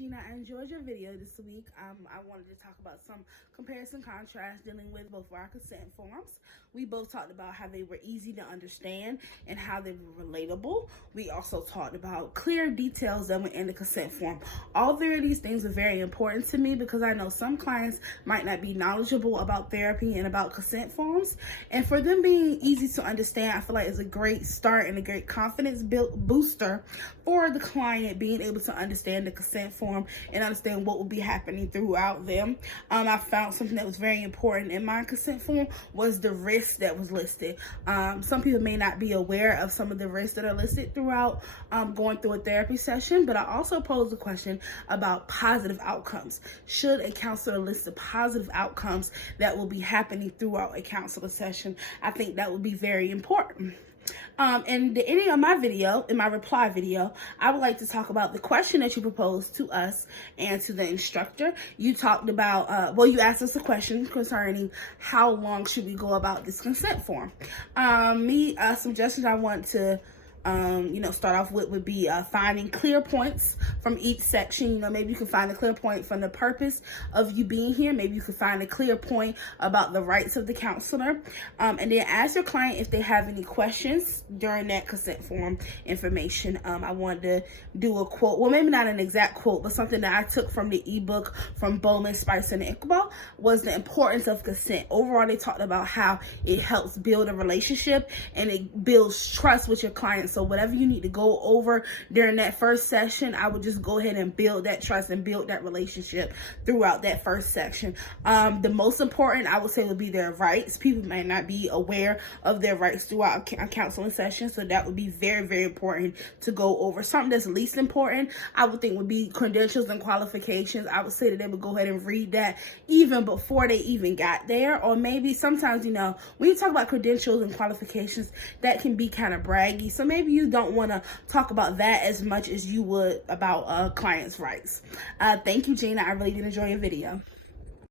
Gina. I enjoyed your video this week. I wanted to talk about some comparison contrast dealing with both of our consent forms. We both talked about how they were easy to understand and how they were relatable. We also talked about clear details that were in the consent form. All three of these things are very important to me because I know some clients might not be knowledgeable about therapy and about consent forms. And for them being easy to understand, I feel like it's a great start and a great confidence booster for the client being able to understand the consent form and understand what will be happening throughout them. I found something that was very important in my consent form was the risks that was listed. Some people may not be aware of some of the risks that are listed throughout going through a therapy session, but I also posed a question about positive outcomes. Should a counselor list the positive outcomes that will be happening throughout a counselor session? I think that would be very important. In the ending of my video, in my reply video, I would like to talk about the question that you proposed to us and to the instructor. You talked about, you asked us a question concerning how long should we go about this consent form. Suggestions I want to start off with would be finding clear points from each section. Maybe you can find a clear point from the purpose of you being here. Maybe you can find a clear point about the rights of the counselor. And then ask your client if they have any questions during that consent form information. I wanted to do a quote, well, maybe not an exact quote, but something that I took from the ebook from Bowman, Spicer, and Iqbal was the importance of consent. Overall, they talked about how it helps build a relationship and it builds trust with your client. So whatever you need to go over during that first session, I would just go ahead and build that trust and build that relationship throughout that first section. The most important, I would say, would be their rights. People may not be aware of their rights throughout a counseling session, so that would be very, very important to go over. Something that's least important, I would think, would be credentials and qualifications. I would say that they would go ahead and read that even before they even got there. Or maybe sometimes, when you talk about credentials and qualifications, that can be kind of braggy. So maybe you don't want to talk about that as much as you would about clients' rights. Thank you, Gina. I really did enjoy your video.